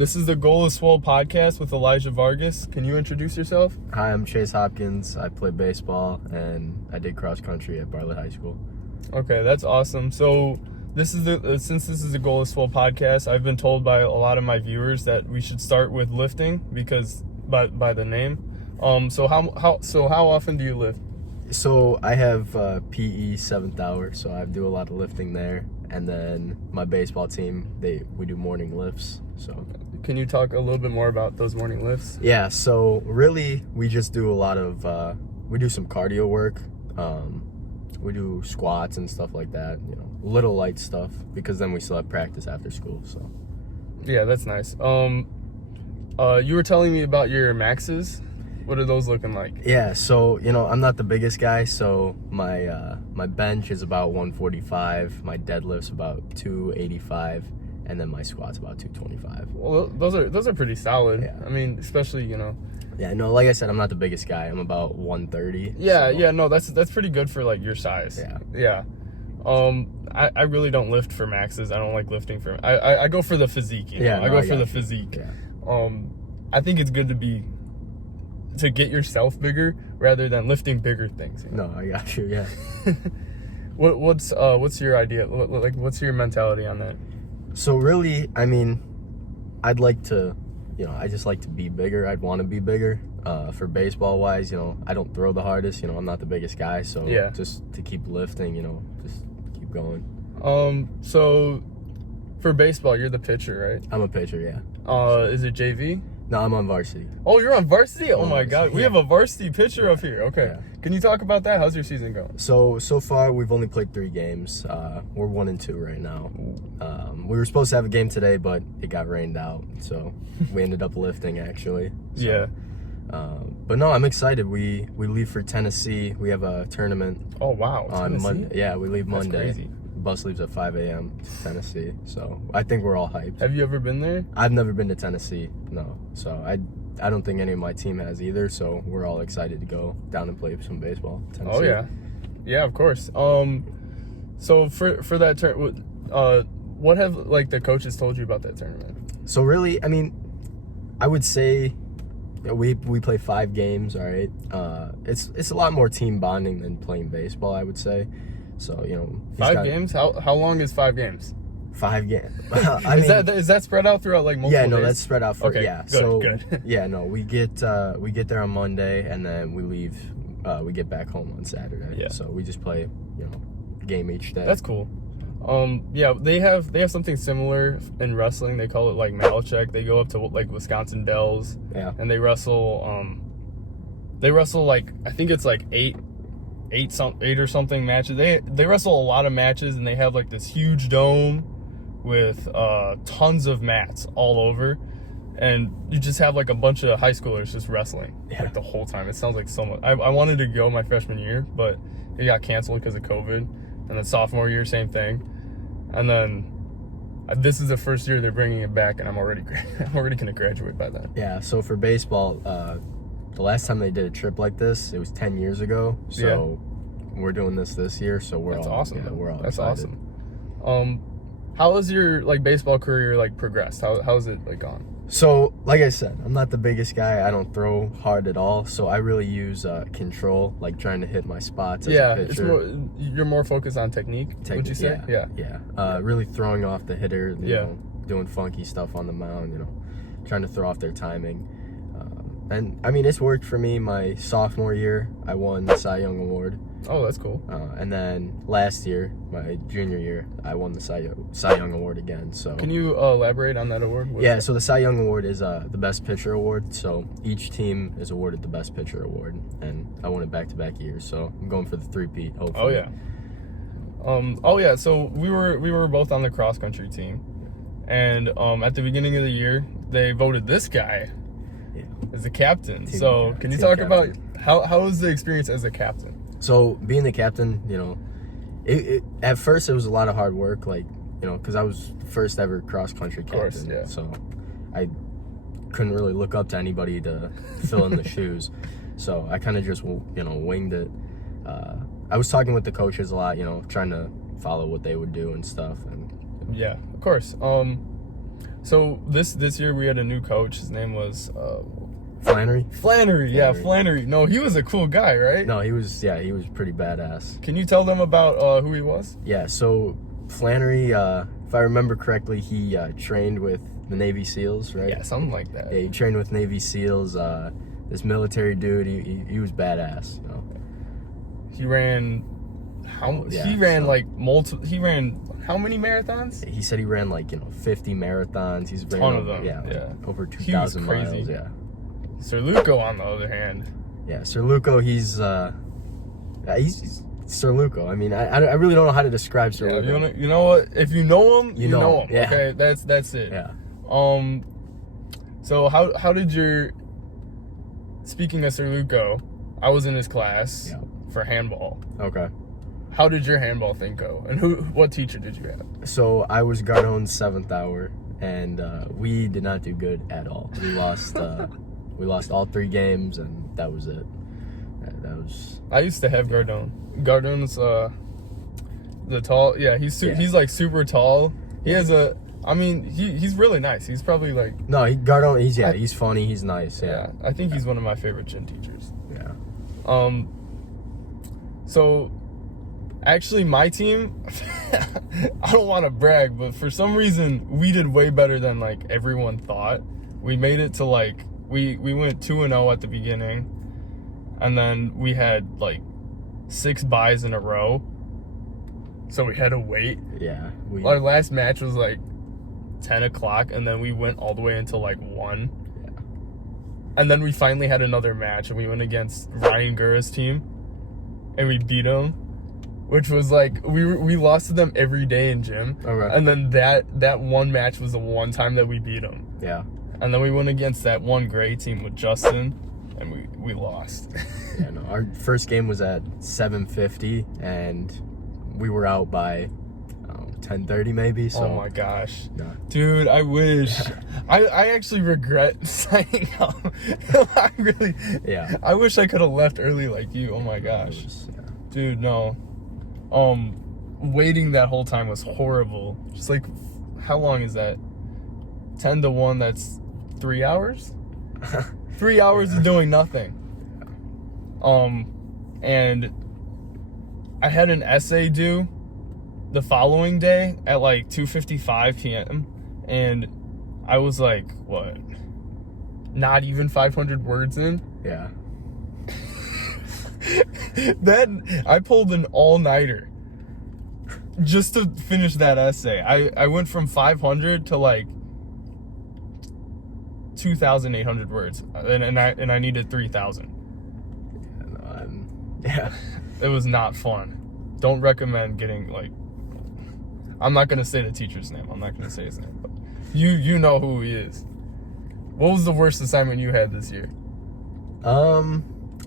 This is the Goal is Swole podcast with Elijah Vargas. Can you introduce yourself? Hi, I'm Chase Hopkins. I play baseball and I did cross country at Bartlett High School. Okay, that's awesome. So since this is the Goal is Swole podcast, I've been told by a lot of my viewers that we should start with lifting because by the name. So how often do you lift? So I have PE 7th hour, so I do a lot of lifting there. And then my baseball team, we do morning lifts. So can you talk a little bit more about those morning lifts? Yeah, so really we just do a lot of we do some cardio work. We do squats and stuff like that, little light stuff, because then we still have practice after school. So yeah, that's nice. You were telling me about your maxes. What are those looking like? Yeah, so I'm not the biggest guy, so my bench is about 145, my deadlift's about 285, and then my squat's about 225. Well, those are pretty solid. Yeah. I mean, especially Yeah, no, like I said, I'm not the biggest guy. I'm about 130. Yeah, so. Yeah, no, that's pretty good for like your size. Yeah. I really don't lift for maxes. I don't like lifting for. I go for the physique. I go for the physique. Yeah. I think it's good to get yourself bigger rather than lifting bigger things. No, I got you. Yeah. What's your idea? Like, what's your mentality on that? So really, I mean, I'd like to, I just like to be bigger. I'd want to be bigger. For baseball wise, I don't throw the hardest. I'm not the biggest guy, so yeah. Just to keep lifting, just keep going. So for baseball, you're the pitcher, right? I'm a pitcher, yeah. Is it JV? No, I'm on varsity. Oh, you're on varsity? Oh my God, yeah. We have a varsity pitcher up here. Okay, yeah. Can you talk about that? How's your season going? So far we've only played 3 games. We're 1-2 right now. We were supposed to have a game today, but it got rained out, so we ended up lifting actually. So, yeah. But no, I'm excited. We leave for Tennessee. We have a tournament. Oh wow! On Monday. Yeah, we leave That's Monday. Crazy. Bus leaves at 5 a.m. to Tennessee, so I think we're all hyped. Have you ever been there? I've never been to Tennessee, no. So I don't think any of my team has either, so we're all excited to go down and play some baseball. Tennessee. Oh yeah, yeah, of course. So for that what have like the coaches told you about that tournament? So really, I mean, I would say we play 5 games. All right, it's a lot more team bonding than playing baseball, I would say. So 5 games. How long is 5 games? 5 games. Is that spread out throughout like multiple days? Yeah, no, that's spread out for okay, yeah. Good. Yeah, no, we get there on Monday and then we leave. We get back home on Saturday. Yeah. So we just play a game each day. That's cool. Yeah, they have something similar in wrestling. They call it like Malachek. They go up to like Wisconsin Dells. Yeah. And they wrestle. They wrestle like I think it's like 8 or something matches. They wrestle a lot of matches, and they have like this huge dome with tons of mats all over, and you just have like a bunch of high schoolers just wrestling like the whole time. It sounds like so much. I wanted to go my freshman year, but it got canceled because of COVID, and then sophomore year same thing, and then this is the first year they're bringing it back, and I'm already gonna graduate by then. Yeah. So for baseball, the last time they did a trip like this, it was 10 years ago. So we're doing this year. So That's awesome. Yeah, we're all That's excited. Awesome. How has your like baseball career like progressed? How's it like gone? So like I said, I'm not the biggest guy. I don't throw hard at all. So I really use control, like trying to hit my spots as a pitcher. You're more focused on technique. Would you say? Yeah. Really throwing off the hitter. You know, doing funky stuff on the mound. Trying to throw off their timing. And I mean, it's worked for me. My sophomore year, I won the Cy Young Award. Oh, that's cool. And then last year, my junior year, I won the Cy Young Award again. So can you elaborate on that award? So the Cy Young Award is the best pitcher award. So each team is awarded the best pitcher award, and I won it back-to-back years. So I'm going for the 3-peat, hopefully. Oh yeah. So we were both on the cross country team, and at the beginning of the year, they voted this guy as the captain. Can you talk about how was the experience as a captain? So being the captain, at first it was a lot of hard work, like, because I was the first ever cross country captain. Of course, yeah. So I couldn't really look up to anybody to fill in the shoes. So I kind of just, winged it. I was talking with the coaches a lot, trying to follow what they would do and stuff. And yeah, of course. So this year we had a new coach. His name was Flannery. Flannery. Yeah, Flannery. No, he was a cool guy, right? No, he was pretty badass. Can you tell them about who he was? Yeah, so Flannery, if I remember correctly, he trained with the Navy SEALs, right? Yeah, something like that. Yeah, he trained with Navy SEALs. This military dude, he was badass. You know? He ran he ran how many marathons? He said he ran 50 marathons. He's ran ton of them. Yeah, over 2,000 miles. Yeah. Sir Luco, on the other hand. Yeah, Sir Luco, he's Sir Luco. I mean, I really don't know how to describe Sir Luco. You know what? If you know him, you know him. Yeah. Okay, that's it. Yeah. So how did your, speaking of Sir Luco, I was in his class for handball. Okay. How did your handball thing go? And what teacher did you have? So I was Gardone's 7th hour, and we did not do good at all. We lost. We lost all 3 games, and that was it. That was. I used to have Gardone. Gardone's the tall. Yeah, he's like super tall. He has a. I mean, he's really nice. He's probably like. No, Gardone. He's funny. He's nice. Yeah. I think he's one of my favorite gym teachers. Yeah. So, actually, my team. I don't want to brag, but for some reason, we did way better than like everyone thought. We made it to like. We went 2-0 at the beginning, and then we had like 6 byes in a row, so we had to wait. Yeah. Our last match was like 10 o'clock, and then we went all the way until like 1. Yeah. And then we finally had another match, and we went against Ryan Gura's team, and we beat them, which was like we lost to them every day in gym. Okay. And then that one match was the one time that we beat them. Yeah. And then we went against that one gray team with Justin, and we lost. Yeah, no. Our first game was at 7:50, and we were out by 10:30 maybe. So. Oh my gosh, no. Dude! I wish. I actually regret signing up. I really. Yeah. I wish I could have left early like you. Oh my gosh, dude! No. Waiting that whole time was horrible. Just like, how long is that? 10 to 1. That's 3 hours. 3 hours of doing nothing. And I had an essay due the following day at like 2:55 p.m. and I was like, what? Not even 500 words in? Yeah. Then I pulled an all-nighter just to finish that essay. I went from 500 to like 2,800 words, and I needed 3,000. Yeah. It was not fun. Don't recommend getting like. I'm not gonna say the teacher's name. I'm not gonna say his name, but you know who he is. What was the worst assignment you had this year?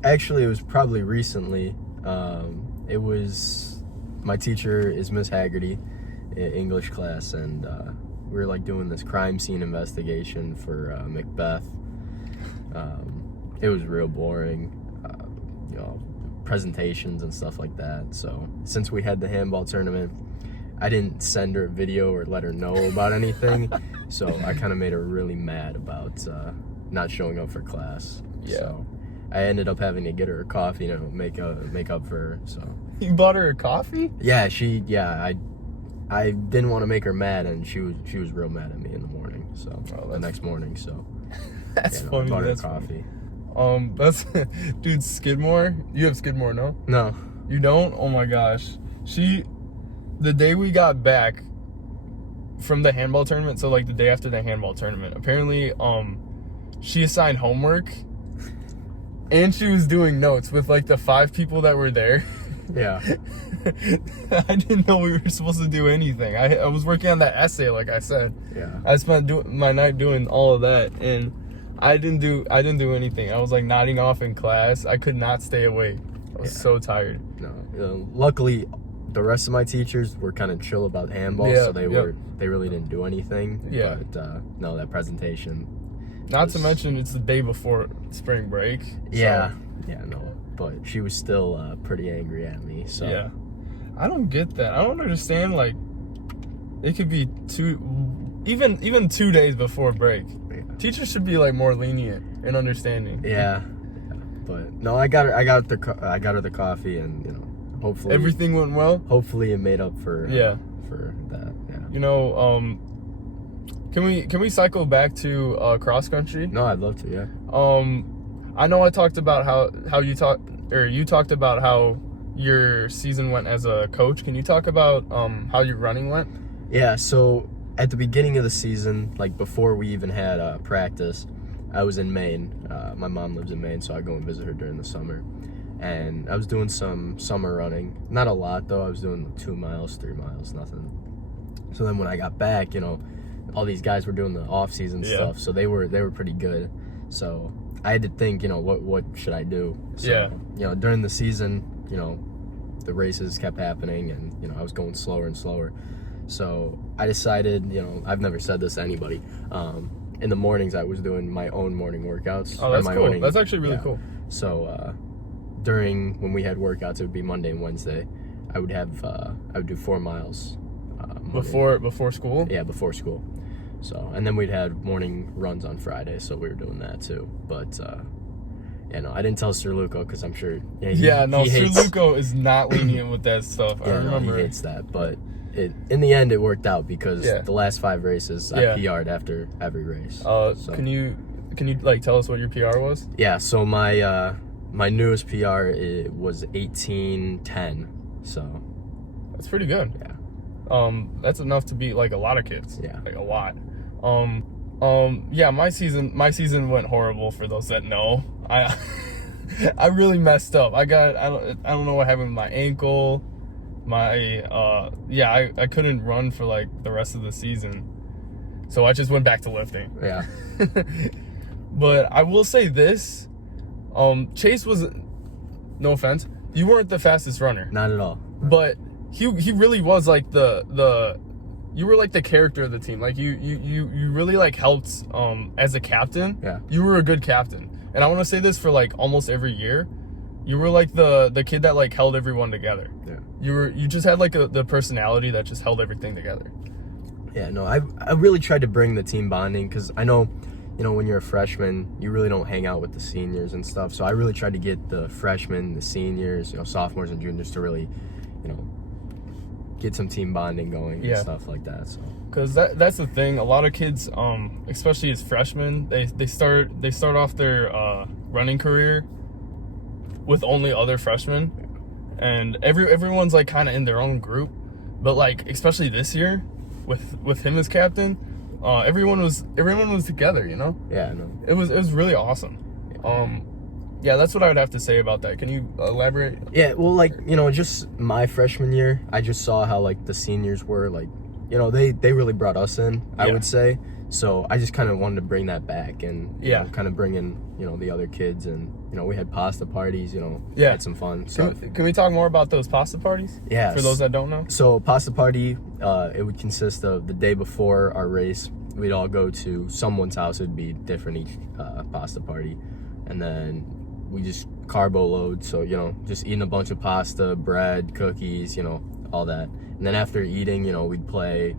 Actually, it was probably recently. It was my teacher is Miss Haggerty, English class, and we were like doing this crime scene investigation for Macbeth. It was real boring, presentations and stuff like that. So since we had the handball tournament, I didn't send her a video or let her know about anything. So I kind of made her really mad about not showing up for class. Yeah. So I ended up having to get her a coffee to make up for her. So you bought her a coffee? Yeah, I didn't want to make her mad, and she was real mad at me in the morning. So the next morning. So that's funny. I bought her that's coffee. Funny. That's dude. Skidmore. You have Skidmore, no? No. You don't? Oh my gosh. The day we got back from the handball tournament, so like the day after the handball tournament, apparently she assigned homework and she was doing notes with like the 5 people that were there. Yeah. I didn't know we were supposed to do anything. I was working on that essay, like I said. Yeah. I spent my night doing all of that, and I didn't do anything. I was like nodding off in class. I could not stay awake. I was so tired. No. Luckily, the rest of my teachers were kind of chill about handball, so they really didn't do anything. Yeah. But no, that presentation. Not to mention, it's the day before spring break. Yeah. So. Yeah. No. But she was still pretty angry at me. So. Yeah. I don't get that. I don't understand. Like, it could be even 2 days before break. Yeah. Teachers should be like more lenient and understanding. Yeah. But no, I got her the coffee, and hopefully Everything went well. Hopefully it made up for for that. Yeah. You know, can we cycle back to cross country? No, I'd love to. Yeah. I know I talked about how you talked about how your season went as a coach. Can you talk about how your running went? Yeah. So at the beginning of the season, like before we even had practice, I was in Maine. My mom lives in Maine, so I go and visit her during the summer. And I was doing some summer running. Not a lot, though. I was doing 2 miles, 3 miles, nothing. So then when I got back, all these guys were doing the off-season stuff, so they were pretty good. So I had to think, what should I do? So, during the season, the races kept happening, and, I was going slower and slower. So I decided, I've never said this to anybody, in the mornings I was doing my own morning workouts. Oh, that's cool. That's actually really cool. So during when we had workouts, it would be Monday and Wednesday. I would do 4 miles before school. Yeah, before school. So, and then we'd had morning runs on Friday, so we were doing that too. But I didn't tell Sir Luco because I'm sure. Sir Luco is not lenient with that stuff. I remember. He hates that, but in the end it worked out because the last 5 races I PR'd after every race. So. Can you like tell us what your PR was? Yeah, so my newest PR was 18:10. So that's pretty good. Yeah. That's enough to beat like a lot of kids. Yeah. Like a lot. My season went horrible for those that know. I really messed up. I don't know what happened with my ankle. I couldn't run for like the rest of the season. So I just went back to lifting. Yeah. But I will say this, Chase was, no offense, you weren't the fastest runner. Not at all. But he really was like you were like the character of the team. Like you really like helped as a captain. Yeah. You were a good captain. And I want to say this for like almost every year. You were like the kid that like held everyone together. Yeah. You just had like the personality that just held everything together. Yeah, no, I really tried to bring the team bonding because I know, when you're a freshman, you really don't hang out with the seniors and stuff. So I really tried to get the freshmen, the seniors, sophomores and juniors to really, get some team bonding going and stuff like that. So because that's the thing. A lot of kids, especially as freshmen, they start off their running career with only other freshmen, and everyone's like kind of in their own group. But like especially this year, with him as captain, everyone was together. Yeah, no. It was really awesome. Yeah, that's what I would have to say about that. Can you elaborate? Yeah, well, like, just my freshman year, I just saw how, like, the seniors were, like, they really brought us in, I would say. So I just kind of wanted to bring that back and kind of bring in, the other kids. And, we had pasta parties, had some fun stuff. Can we talk more about those pasta parties? Yeah. For those that don't know? So pasta party, it would consist of the day before our race, we'd all go to someone's house. It would be different each pasta party. And then we just carbo load, so just eating a bunch of pasta, bread, cookies, all that. And then after eating, we'd play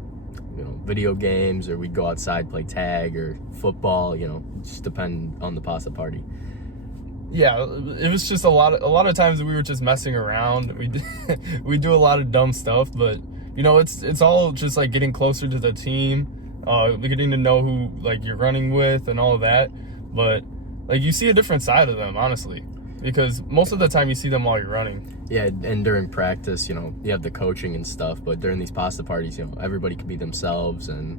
video games, or we'd go outside, play tag or football, just depend on the pasta party. Yeah, it was just a lot of times we were just messing around. We do a lot of dumb stuff, but it's all just like getting closer to the team, getting to know who like you're running with and all of that. But like you see a different side of them, honestly, because most of the time you see them while you're running. Yeah, and during practice, you have the coaching and stuff, but during these pasta parties, everybody can be themselves, and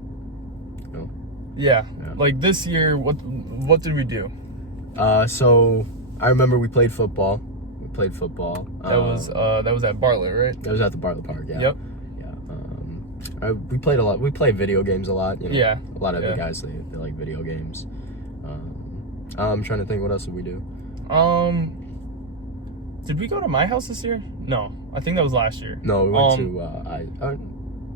Yeah. Like this year, what did we do? So I remember we played football. That was at Bartlett, right? That was at the Bartlett Park. Yeah. Yep. Yeah. We played a lot. We played video games a lot. Yeah. A lot of the guys they like video games. I'm trying to think, what else did we do? Did we go to my house this year? No, I think that was last year. No, we went to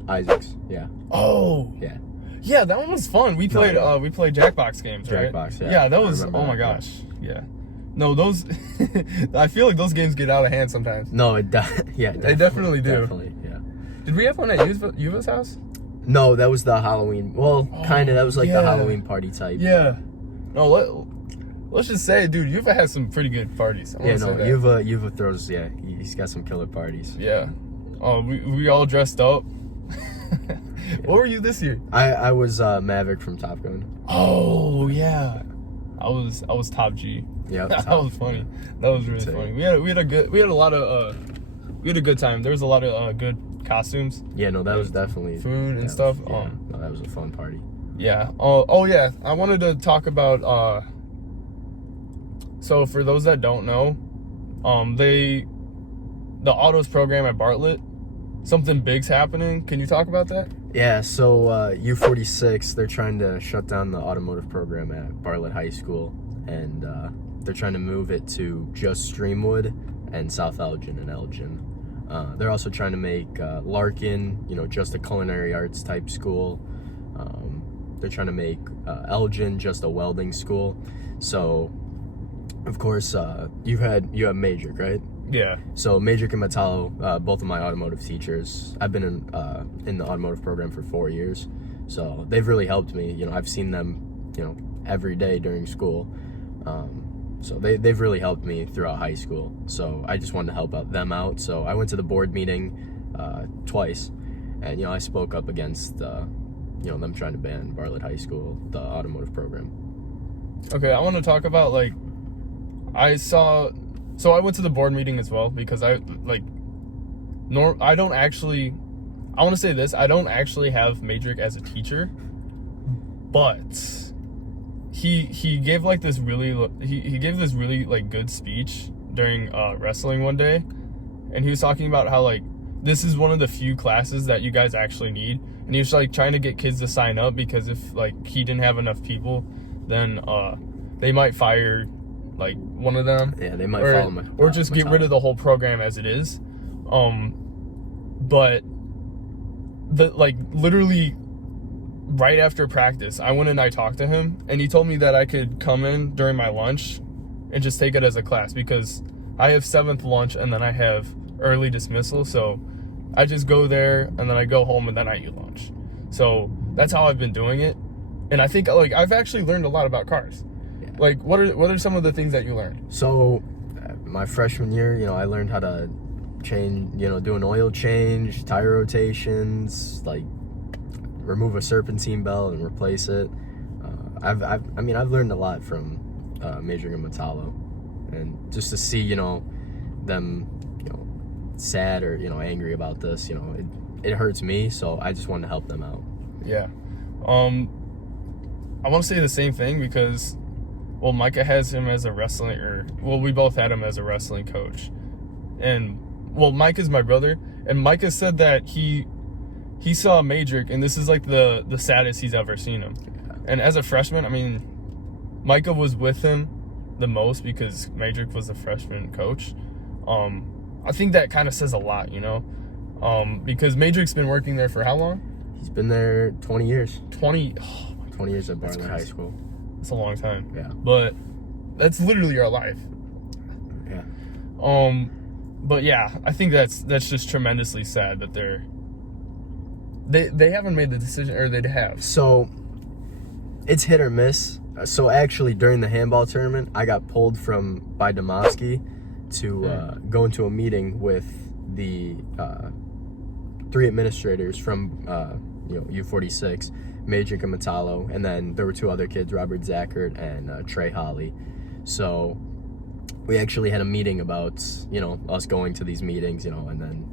Isaac's. Yeah. Oh. Yeah. Yeah, that one was fun. We played Jackbox games, right? Jackbox, yeah. Yeah, that was. Oh my gosh. Yeah. No, those. I feel like those games get out of hand sometimes. No, they definitely do. Definitely do. Definitely, yeah. Did we have one at Yuva's house? No, that was the Halloween. Well, kind of. That was like the Halloween party type. Yeah. No, let's just say, dude, you've had some pretty good parties. Yuva throws. Yeah, he's got some killer parties. Yeah. Oh, we all dressed up. What were you this year? I was Maverick from Top Gun. Oh yeah. I was Top G. Yeah, that was funny. That was really funny. We had a good time. There was a lot of good costumes. Yeah, no, that was definitely food and stuff. No, that was a fun party. Yeah. Oh yeah. I wanted to talk about. So for those that don't know, the autos program at Bartlett, something big's happening. Can you talk about that? Yeah. So U46, they're trying to shut down the automotive program at Bartlett High School, and they're trying to move it to just Streamwood and South Elgin and Elgin. They're also trying to make Larkin, just a culinary arts type school. They're trying to make Elgin just a welding school. So, of course, you have Major, right? Yeah. So Major and Metallo, both of my automotive teachers. I've been in the automotive program for 4 years, so they've really helped me. I've seen them, every day during school. So they've really helped me throughout high school. So I just wanted to help them out. So I went to the board meeting twice, and I spoke up against them trying to ban Bartlett High School, the automotive program. Okay, I want to talk about So I went to the board meeting as well because I want to say this, I don't actually have Madrick as a teacher, but he gave this really good speech during wrestling one day, and he was talking about how this is one of the few classes that you guys actually need, and he was trying to get kids to sign up because if he didn't have enough people, then they might fire one of them. Yeah, they might follow me. Or just get rid of the whole program as it is. But literally right after practice, I went and I talked to him, and he told me that I could come in during my lunch and just take it as a class because I have 7th lunch and then I have early dismissal. So I just go there and then I go home and then I eat lunch. So that's how I've been doing it. And I think I've actually learned a lot about cars. What are some of the things that you learned? So, my freshman year, I learned how to change, do an oil change, tire rotations, remove a serpentine belt and replace it. I've learned a lot from Major and Metallo, and just to see, them, sad or angry about this, it hurts me. So I just wanted to help them out. Yeah, I want to say the same thing because. Well, Micah has him as a we both had him as a wrestling coach. And, Micah's my brother, and Micah said that he saw Madrick, and this is the saddest he's ever seen him. And as a freshman, Micah was with him the most because Madrick was the freshman coach. I think that kind of says a lot, because Madrick's been working there for how long? He's been there 20 years. 20 years at Bartlett High School. It's a long time. Yeah. But that's literally our life. Yeah. But yeah, I think that's just tremendously sad that they haven't made the decision, or they have. So it's hit or miss. So actually during the handball tournament, I got pulled by Domofsky to go into a meeting with the 3 administrators from U46. Major and Metallo, and then there were 2 other kids, Robert Zackert and Trey Holly. So we actually had a meeting about, us going to these meetings, and then,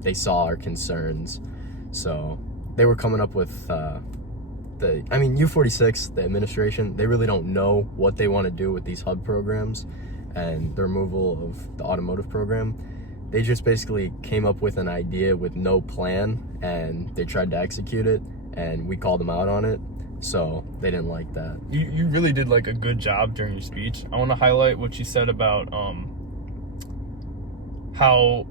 they saw our concerns. So they were coming up with U46, the administration, they really don't know what they want to do with these hub programs and the removal of the automotive program. They just basically came up with an idea with no plan, and they tried to execute it. And we called them out on it, so they didn't like that. You really did a good job during your speech. I want to highlight what you said about how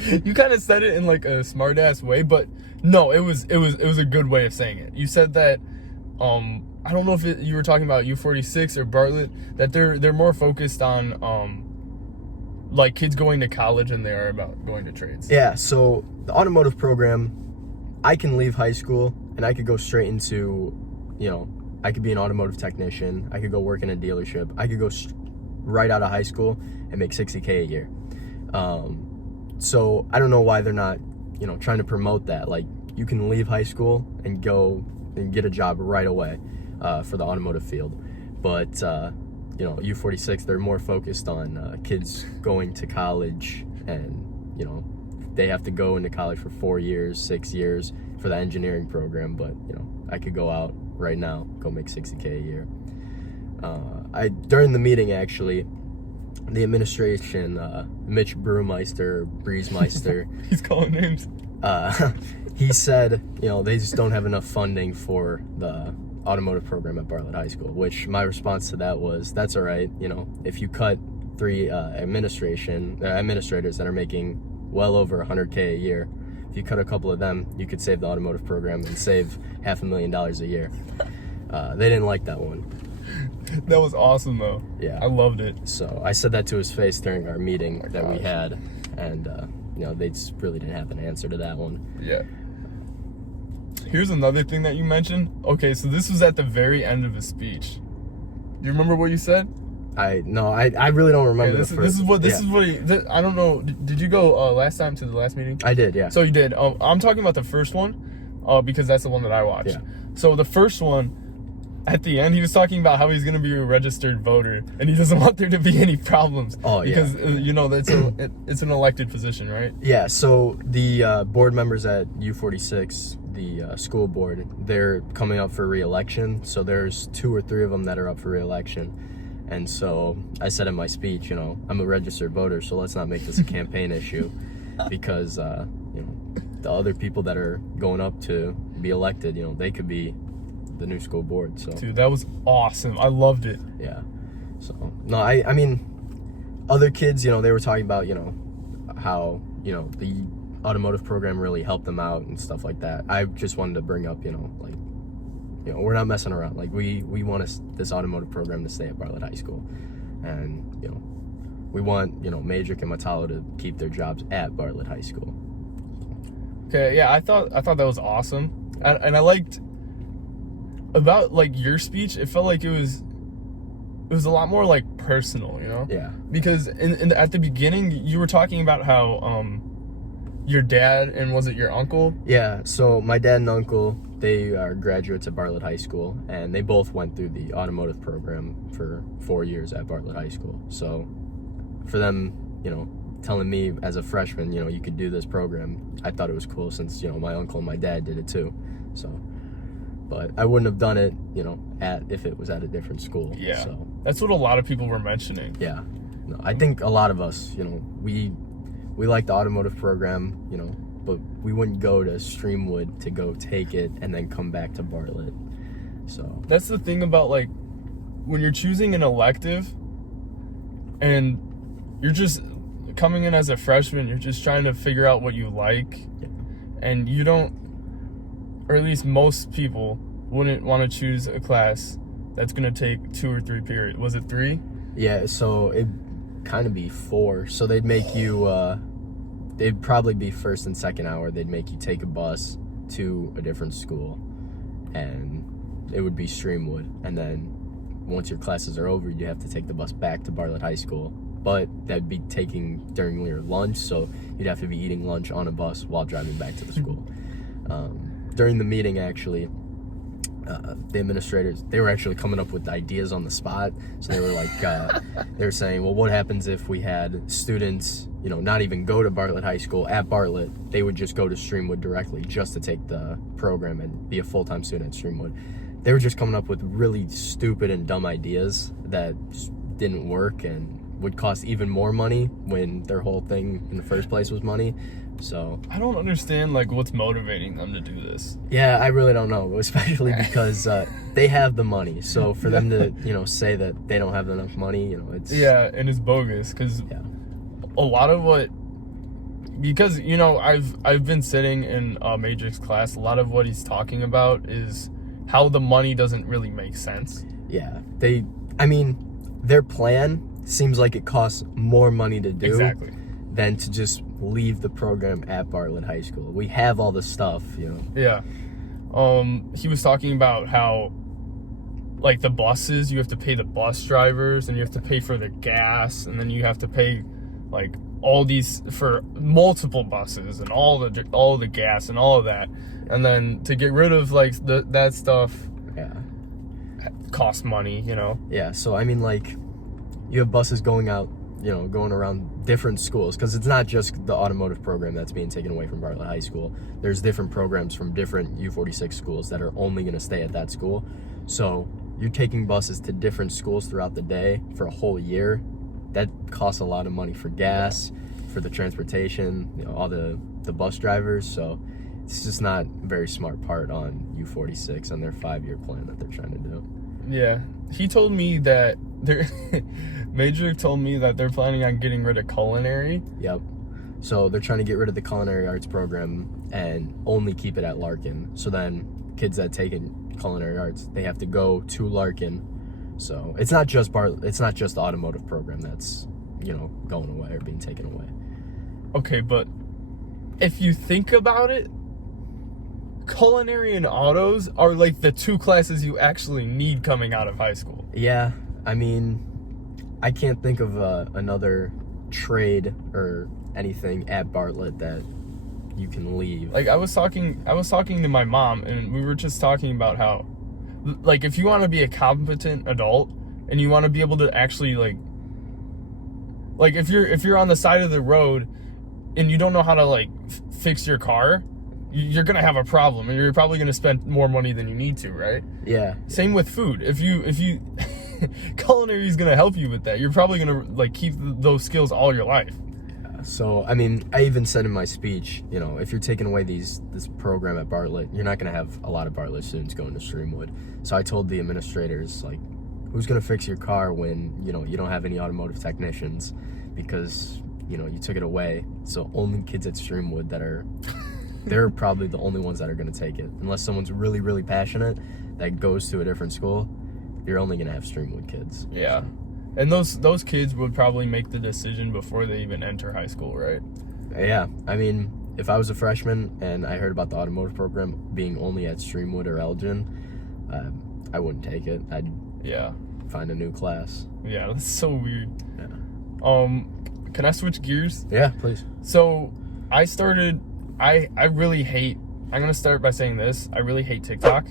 you kind of said it in a smart ass way, but no, it was a good way of saying it. You said that I don't know if you were talking about U46 or Bartlett, that they're more focused on kids going to college than they are about going to trades. Yeah, so the automotive program, I can leave high school and I could go straight into, you know, I could be an automotive technician. I could go work in a dealership. I could go right out of high school and make $60K a year. So I don't know why they're not, you know, trying to promote that. Like, you can leave high school and go and get a job right away for the automotive field. But, you know, U46, they're more focused on kids going to college, and, you know, they have to go into college for 4 years, 6 years for the engineering program. But, you know, I could go out right now, go make $60K a year. During the meeting, actually, the administration, Mitch Breezemeister, He's calling names. He said, you know, they just don't have enough funding for the automotive program at Bartlett High School, which my response to that was, that's all right. You know, if you cut 3 administrators that are making well over $100K a year, if you cut a couple of them, you could save the automotive program and save $500,000 a year. They didn't like that one. That was awesome, though. Yeah. I loved it. So I said that to his face during our meeting that we had, and, you know, they just really didn't have an answer to that one. Yeah. Here's another thing that you mentioned. Okay, so this was at the very end of his speech. Do you remember what you said? I really don't remember. Okay, this is what he. I don't know. Did you go last time to the last meeting? I did, yeah. So you did. I'm talking about the first one, because that's the one that I watched. Yeah. So the first one, at the end, he was talking about how he's going to be a registered voter, and he doesn't want there to be any problems. Oh, yeah. Because you know it's an elected position, right? Yeah. So the board members at U46, the school board, they're coming up for re-election. So there's 2 or 3 of them that are up for re-election. And so I said in my speech, you know, I'm a registered voter, so let's not make this a campaign issue, because you know, the other people that are going up to be elected, you know, they could be the new school board. So dude, that was awesome. I loved it. Yeah. So no, I mean, other kids, you know, they were talking about, you know, how, you know, the automotive program really helped them out and stuff like that. I just wanted to bring up, you know, like, you know, we're not messing around. Like, we want this automotive program to stay at Bartlett High School, and, you know, we want, you know, Majik and Matalo to keep their jobs at Bartlett High School. Okay, yeah, I thought that was awesome, and I liked about, like, your speech. It felt like it was a lot more, like, personal, you know? Yeah. Because at the beginning, you were talking about how your dad and was it your uncle? Yeah. So my dad and uncle, they are graduates at Bartlett High School, and they both went through the automotive program for 4 years at Bartlett High School. So for them, you know, telling me as a freshman, you know, you could do this program, I thought it was cool, since, you know, my uncle and my dad did it too. So, but I wouldn't have done it, you know, if it was at a different school. Yeah. So that's what a lot of people were mentioning. Yeah. No, I think a lot of us, you know, we like the automotive program, you know, but we wouldn't go to Streamwood to go take it and then come back to Bartlett. So that's the thing about, like, when you're choosing an elective and you're just coming in as a freshman, you're just trying to figure out what you like. Yeah. And you don't, or at least most people wouldn't want to choose a class that's going to take 2 or 3 periods. Was it 3? Yeah, so it'd kind of be 4. So they'd make you, they'd probably be first and second hour. They'd make you take a bus to a different school, and it would be Streamwood. And then once your classes are over, you have to take the bus back to Bartlett High School. But that'd be taking during your lunch, so you'd have to be eating lunch on a bus while driving back to the school. During the meeting, actually, the administrators, they were actually coming up with ideas on the spot. So they were like, they were saying, well, what happens if we had students, you know, not even go to Bartlett High School at Bartlett, they would just go to Streamwood directly just to take the program and be a full-time student at Streamwood. They were just coming up with really stupid and dumb ideas that just didn't work and would cost even more money when their whole thing in the first place was money. So I don't understand, like, what's motivating them to do this. Yeah, I really don't know, especially because they have the money. So for them to, you know, say that they don't have enough money, you know, it's... Yeah, and it's bogus, because a lot of what... Because, you know, I've been sitting in Majik's class. A lot of what he's talking about is how the money doesn't really make sense. Yeah, I mean, their plan seems like it costs more money to do. Exactly. than to just leave the program at Bartlett High School. We have all the stuff, you know. Yeah. He was talking about how, like, the buses, you have to pay the bus drivers, and you have to pay for the gas, and then you have to pay, like, all these for multiple buses and all the gas and all of that. And then to get rid of, like, that stuff, yeah, costs money, you know. Yeah, so I mean, like, you have buses going out, you know, going around different schools, because it's not just the automotive program that's being taken away from Bartlett High School. There's different programs from different U46 schools that are only going to stay at that school. So you're taking buses to different schools throughout the day for a whole year. That costs a lot of money for gas, for the transportation, you know, all the bus drivers. So it's just not a very smart part on U46 on their 5-year plan that they're trying to do. Yeah, he told me that Major told me that they're planning on getting rid of culinary. Yep. So they're trying to get rid of the culinary arts program and only keep it at Larkin. So then kids that take in culinary arts, they have to go to Larkin. So it's not just the automotive program that's, you know, going away or being taken away. Okay, but if you think about it, culinary and autos are like the 2 classes you actually need coming out of high school. Yeah, I mean, I can't think of another trade or anything at Bartlett that you can leave. Like, I was talking to my mom, and we were just talking about how, like, if you want to be a competent adult and you want to be able to actually, like if you're on the side of the road and you don't know how to, like, fix your car, you're gonna have a problem, and you're probably gonna spend more money than you need to, right? Yeah. Same with food. If you culinary is gonna help you with that. You're probably gonna, like, keep those skills all your life. So, I mean, I even said in my speech, you know, if you're taking away this program at Bartlett, you're not going to have a lot of Bartlett students going to Streamwood. So I told the administrators, like, who's going to fix your car when, you know, you don't have any automotive technicians because, you know, you took it away. So only kids at Streamwood they're probably the only ones that are going to take it. Unless someone's really, really passionate that goes to a different school, you're only going to have Streamwood kids. Yeah. And those kids would probably make the decision before they even enter high school, right? Yeah. I mean, if I was a freshman and I heard about the automotive program being only at Streamwood or Elgin, I wouldn't take it. I'd find a new class. Yeah, that's so weird. Yeah. Can I switch gears? Yeah, please. So I really hate, I'm going to start by saying this. I really hate TikTok.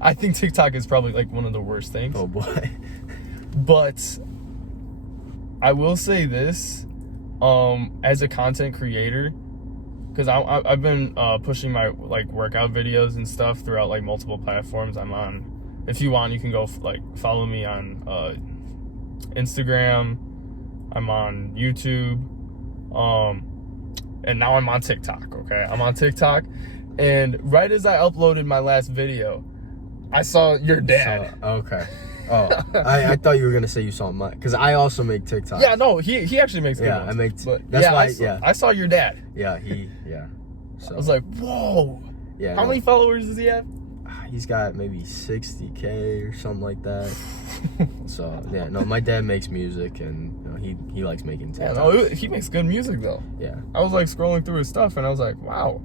I think TikTok is probably, like, one of the worst things. Oh, boy. But I will say this, as a content creator, because I've been pushing my, like, workout videos and stuff throughout, like, multiple platforms. I'm on, if you want, you can go follow me on Instagram. I'm on YouTube, and now I'm on TikTok. Okay, I'm on TikTok, and right as I uploaded my last video, I saw your dad. Okay. Oh, I thought you were gonna say you saw mine, because I also make TikToks. Yeah, no, he actually makes good ones. I make. That's why. I saw your dad. Yeah, So I was like, whoa. Yeah. How many followers does he have? He's got maybe 60K or something like that. So yeah, no, my dad makes music, and, you know, he likes making TikToks. Yeah, no, he makes good music though. Yeah. I was, like, scrolling through his stuff, and I was like, wow,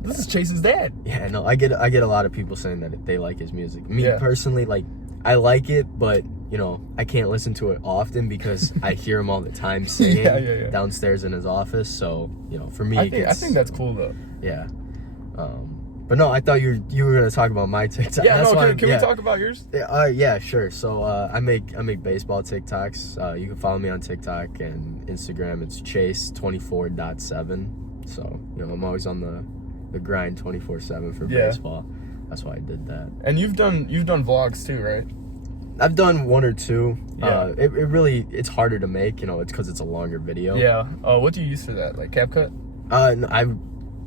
this is Chase's dad. Yeah, no, I get a lot of people saying that they like his music. Me personally, like, I like it, but, you know, I can't listen to it often because I hear him all the time singing downstairs in his office. So, you know, for me, I think that's cool though. Yeah. But no, I thought you were gonna talk about my TikTok. Yeah, no, can we talk about yours? Yeah, sure. So I make baseball TikToks. You can follow me on TikTok and Instagram. It's Chase24.7. So, you know, I'm always on the grind 24/7 for baseball. That's why I did that. And you've done vlogs too, right? I've done 1 or 2. Yeah. It's harder to make, you know, it's because it's a longer video. Yeah. What do you use for that? Like CapCut? No,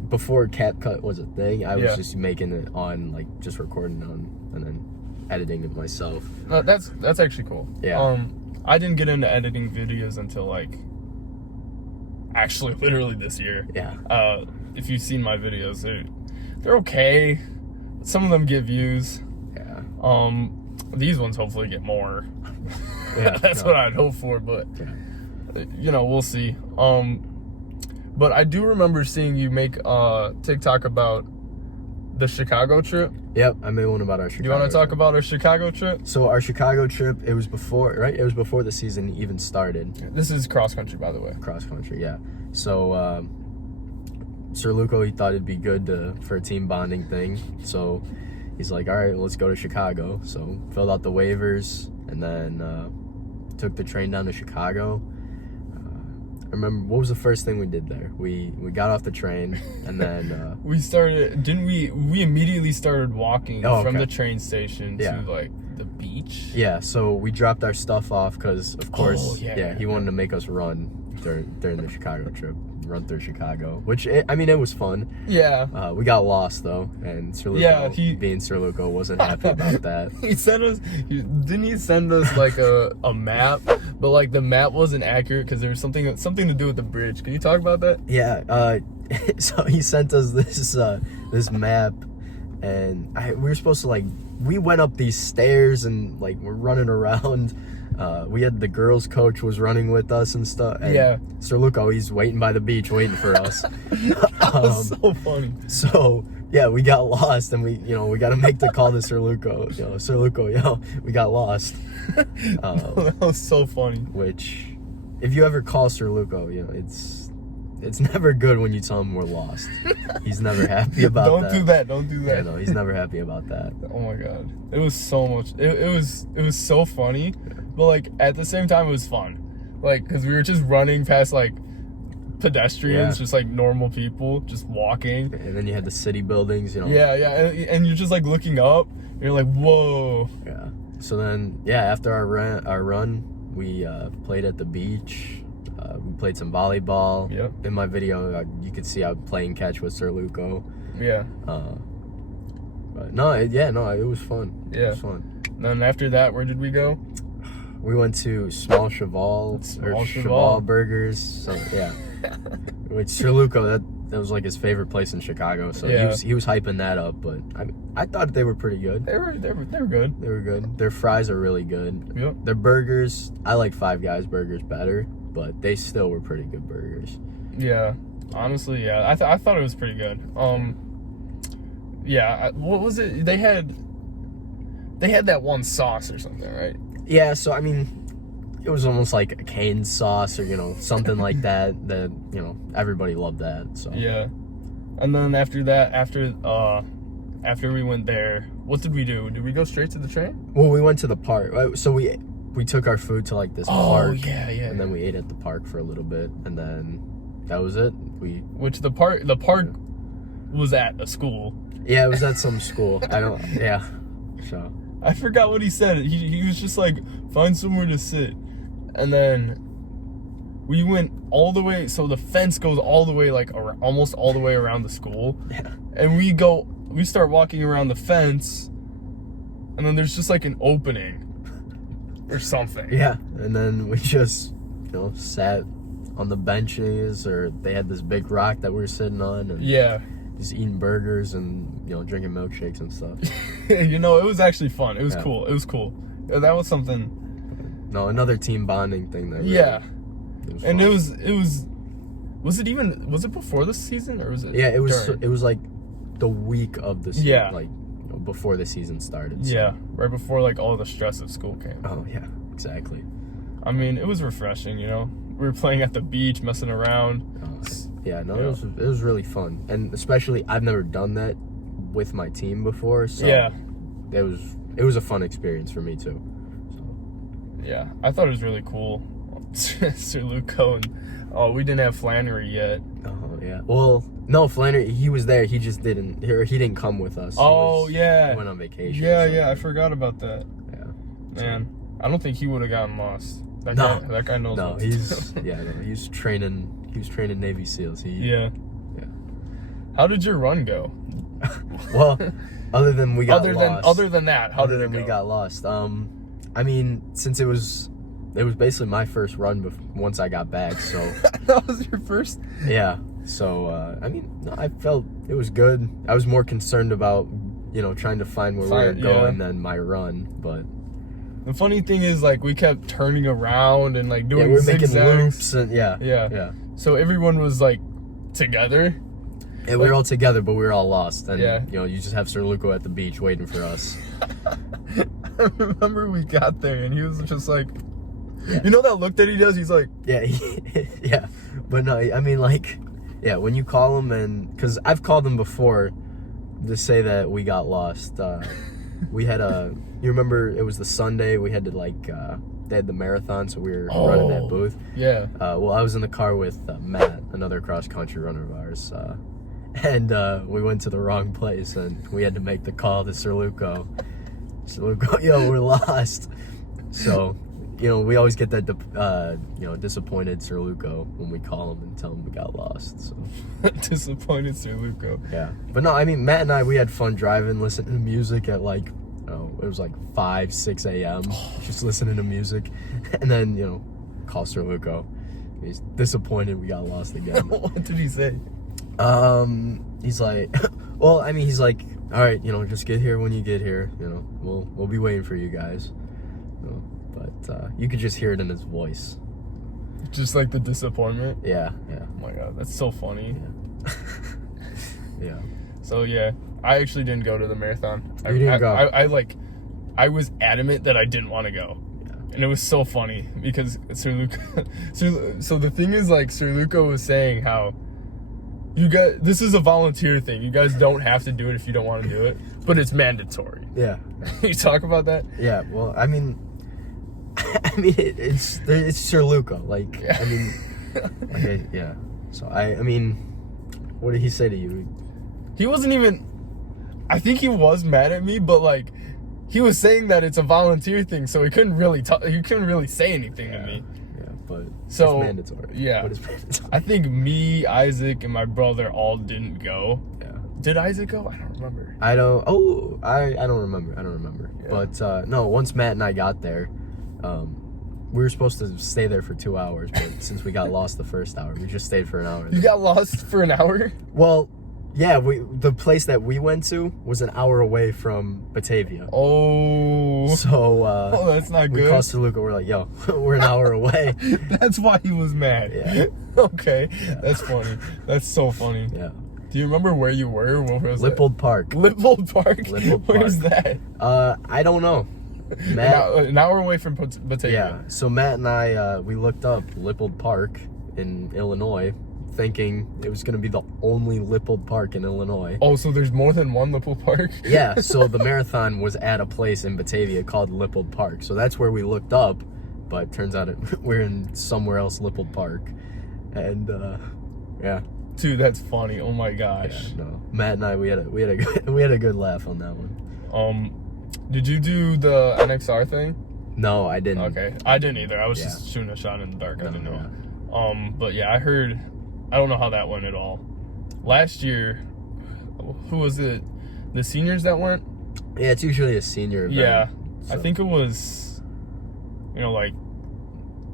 before CapCut was a thing, I was just making it on, like, just recording on and then editing it myself. That's actually cool. Yeah. I didn't get into editing videos until, like, actually literally this year. Yeah. If you've seen my videos, they're okay. Some of them get views. Yeah. These ones hopefully get more. Yeah, that's what I'd hope for, but you know, we'll see. But I do remember seeing you make TikTok about the Chicago trip. Yep, I made one about our Chicago. Do you want to talk about our Chicago trip? So our Chicago trip, it was before, right? It was before the season even started. This is cross country, by the way. Cross country, yeah. So Sir Luco, he thought it'd be good for a team bonding thing. So he's like, all right, let's go to Chicago. So filled out the waivers and then took the train down to Chicago. I remember, what was the first thing we did there? We got off the train and then we started, we immediately started walking from the train station to like the beach. Yeah, so we dropped our stuff off because of course he wanted to make us run during the Chicago trip, run through Chicago, which it was fun. Yeah. We got lost though, and Sir Luco, being Sir Luco, wasn't happy about that. He sent us, didn't he send us like a map? But like the map wasn't accurate because there was something to do with the bridge. Can you talk about that? Yeah. So he sent us this map, and we were supposed to we went up these stairs and we're running around. We had the girls' coach was running with us and stuff. And Sir Luco, he's waiting by the beach waiting for us. That was so funny. So yeah, we got lost, and we got to make the call to Sir Luco. Sir Luco, we got lost. That was so funny. Which, if you ever call Sir Luco, it's never good when you tell him we're lost. He's never happy about that. Don't do that. Yeah, no, he's never happy about that. Oh my god, it was so much. It was so funny, but at the same time it was fun, because we were just running past pedestrians, just normal people, just walking. And then you had the city buildings, Yeah, and you're just looking up. And you're like, whoa. Yeah. So then, after our run, we played at the beach. We played some volleyball. Yep. In my video, you could see I was playing catch with Sir Luco. Yeah. But it was fun. Yeah. It was fun. And then after that, where did we go? We went to Small Cheval Burgers. So yeah. Which Sir Luco, that was his favorite place in Chicago. So he was hyping that up. But I thought they were pretty good. They were good. They were good. Their fries are really good. Yep. Their burgers, I like Five Guys burgers better, but they still were pretty good burgers. Yeah. Honestly, yeah. I thought it was pretty good. Yeah. What was it? They had that one sauce or something, right? Yeah. So it was almost like a cane sauce or something like that everybody loved that. So yeah. And then after that, after we went there, what did we do? Did we go straight to the train? Well, we went to the park. So we took our food to this park. Yeah. And then we ate at the park for a little bit, and then that was it. The park was at a school. Yeah, it was at some school. So I forgot what he said. He was just find somewhere to sit. And then we went all the way, so the fence goes all the way, almost all the way around the school. Yeah. And we start walking around the fence, and then there's just an opening or something. Yeah, and then we just, sat on the benches, or they had this big rock that we were sitting on, and just eating burgers and, drinking milkshakes and stuff. It was actually fun. It was cool. It was cool. That was something. No, another team bonding thing that really, and it was it before the season, or was it? Yeah, it was during? It was the week of the season, Yeah. Before the season started. So. Yeah, right before all the stress of school came. Oh yeah, exactly. It was refreshing, we were playing at the beach, messing around. It was really fun, and especially I've never done that with my team before, so it was a fun experience for me too. Yeah, I thought it was really cool. Sir Luco and we didn't have Flannery yet. Oh yeah. Well, no, Flannery, he was there. He just didn't. He didn't come with us. He went on vacation. Yeah. I forgot about that. Yeah. Man, I don't think he would have gotten lost. That guy knows. No, what he's he's training. He was training Navy SEALs. Yeah. How did your run go? Well, other than we got lost. Other than that, how did it go? We got lost. Since it was basically my first run once I got back, so that was your first. Yeah. So I felt it was good. I was more concerned about trying to find where we were going than my run, but The funny thing is, like, we kept turning around and, like, doing we're zigzags. making loops and yeah. So everyone was, like, together. And we were all together, but we were all lost. And, Yeah. you know, you just have Sir Luco at the beach waiting for us. I remember we got there, and he was just like, Yeah. you know that look that he does? He's like... Yeah, yeah. But no, I mean, like, yeah, when you call him and... Because I've called him before to say that we got lost. We had you remember it was the Sunday, we had to, like, they had the marathon, so we were running that booth. Yeah. Well, I was in the car with Matt, another cross-country runner of ours. And we went to the wrong place, and we had to make the call to Sir Luco. Sir Luco, yo, we're lost. So, you know, we always get that, you know, disappointed Sir Luco when we call him and tell him we got lost. So Disappointed Sir Luco. Yeah. But no, I mean, Matt and I, we had fun driving, listening to music at like, it was like 5, 6 a.m. Just listening to music. And then, you know, call Sir Luco. He's disappointed we got lost again. What did he say? He's like, well, I mean, he's like, all right, you know, just get here when you get here. You know, we'll be waiting for you guys. You know, but you could just hear it in his voice. Just like the disappointment. Yeah. Oh my god, that's so funny. Yeah. Yeah. So yeah, I actually didn't go to the marathon. You didn't go. I was adamant that I didn't want to go. And it was so funny because Sir Luco... so the thing is, like, Sir Luco was saying how this is a volunteer thing. You guys don't have to do it if you don't want to do it, but it's mandatory. Yeah. You talk about that? Yeah. Well, I mean, it's Sir Luco. Like, Yeah. I mean, okay, yeah. So I mean, what did he say to you? He wasn't even... I think he was mad at me, but, like, he was saying that it's a volunteer thing, so he couldn't really say anything to me. Yeah, but So, it's mandatory. yeah. But it's mandatory. I think me, Isaac, and my brother all didn't go. Yeah. Did Isaac go? I don't remember. I don't remember. Yeah. But no, once Matt and I got there, we were supposed to stay there for 2 hours, but since we got lost the first hour, we just stayed for an hour. You got lost for an hour? Well, yeah, the place that we went to was an hour away from Batavia. Oh. So that's not we good. called Sir Luco, we're like, yo, we're an hour away. That's why he was mad. Yeah. Okay. Yeah. That's funny. That's so funny. Yeah. Do you remember where you were? What was Lippold Park. Lippold Park? Lippold Where's Park. that? I don't know. Matt, An hour away from Batavia. yeah. So Matt and I, we looked up Lippold Park in Illinois, thinking it was going to be the only Lippold Park in Illinois. Oh, so there's more than one Lippold Park? Yeah, so the marathon was at a place in Batavia called Lippold Park. So that's where we looked up, but turns out we're in somewhere else, Lippold Park. And yeah. Dude, that's funny. Oh my gosh. Yeah, no. Matt and I, we had a good laugh on that one. Did you do the NXR thing? No, I didn't. Okay, I didn't either. I was just shooting a shot in the dark. I didn't know. Yeah. But yeah, I don't know how that went at all. Last year, who was it? The seniors that went? Yeah, it's usually a senior event. Yeah, so. I think it was, like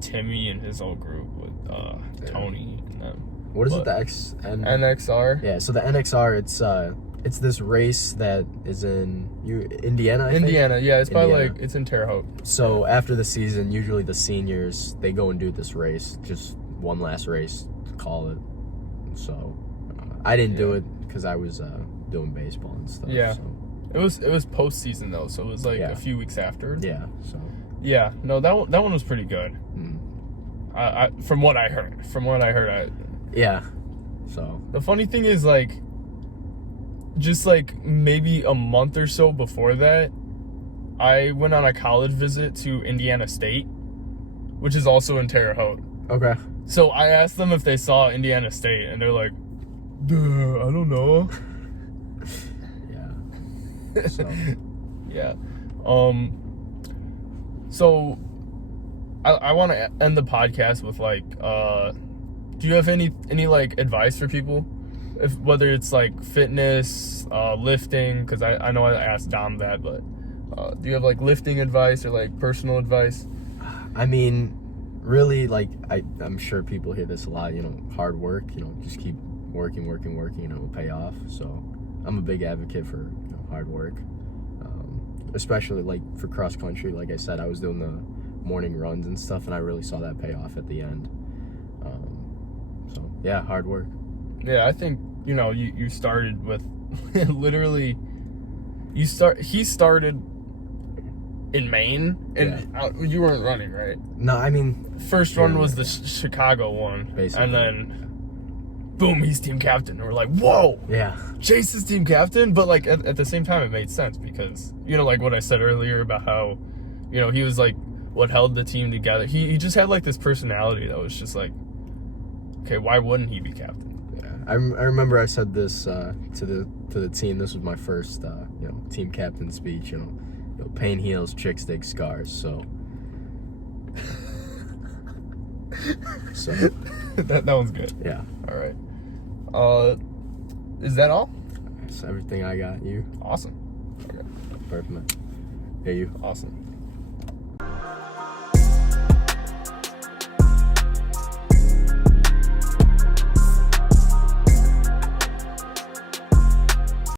Timmy and his whole group with Tony and them. What is it? The NXR? Yeah, so the NXR, it's this race that is in Indiana, I think? Indiana, yeah, it's Indiana. it's in Terre Haute. So after the season, usually the seniors, they go and do this race, just one last race to call it. So I didn't do it because I was doing baseball and stuff. Yeah. So. It was postseason though, so it was like a few weeks after. Yeah. So. Yeah, no, that one was pretty good. From what I heard. Yeah. So. The funny thing is, like, just like maybe a month or so before that, I went on a college visit to Indiana State, which is also in Terre Haute. Okay. So I asked them if they saw Indiana State, and they're like, "Duh, I don't know." Yeah. So. Yeah. So I want to end the podcast with like, do you have any like advice for people? Whether it's like fitness, lifting, because I know I asked Dom that, but do you have like lifting advice or like personal advice? I mean, really, like, I'm sure people hear this a lot, hard work, just keep working, and it will pay off. So I'm a big advocate for hard work. especially like for cross country. Like I said, I was doing the morning runs and stuff, and I really saw that pay off at the end. So yeah, hard work. Yeah, I think, you know, you started with literally he started in Maine, and you weren't running, right? No, I mean, first run was the Chicago one, basically, and then boom, he's team captain. And we're like, whoa, yeah, Chase is team captain. But like at the same time, it made sense because, you know, like what I said earlier about how, you know, he was like what held the team together. He just had like this personality that was just like, okay, why wouldn't he be captain? I remember I said this to the team. This was my first you know, team captain speech. You know, pain heals, chicks dig scars. So that one's good. Yeah. All right. Is that all? That's everything I got. You? Awesome. Okay. Perfect. Man. Hey, you? Awesome.